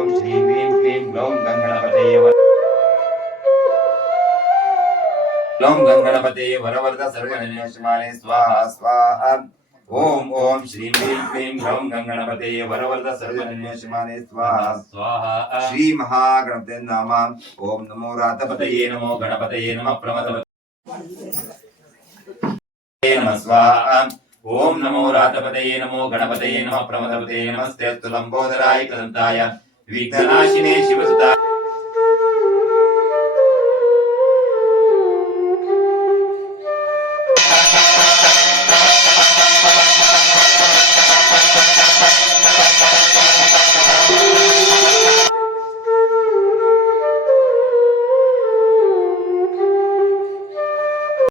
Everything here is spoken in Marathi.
ओम श्री ह्रीं क्लीं ग्लौं गणपतये ग्लौं गणपतये वरवरद सर्वगणेशमाने स्वाहा स्वाहा ओम ओम श्री ह्रीं क्लीं ग्लौं गणपतये वरवरद सर्वगणेशमाने स्वाहा स्वाहा श्री महागणपते नमः ओम नमो रातपतये नमो गणपतये नमः प्रमदपतये नमः स्वाहा ओम नमो रातपतये नमो गणपतये नमः प्रमदपतये नमस्ते लंबोदराय कृदंताय विघ्ननाशिने शिवसुताय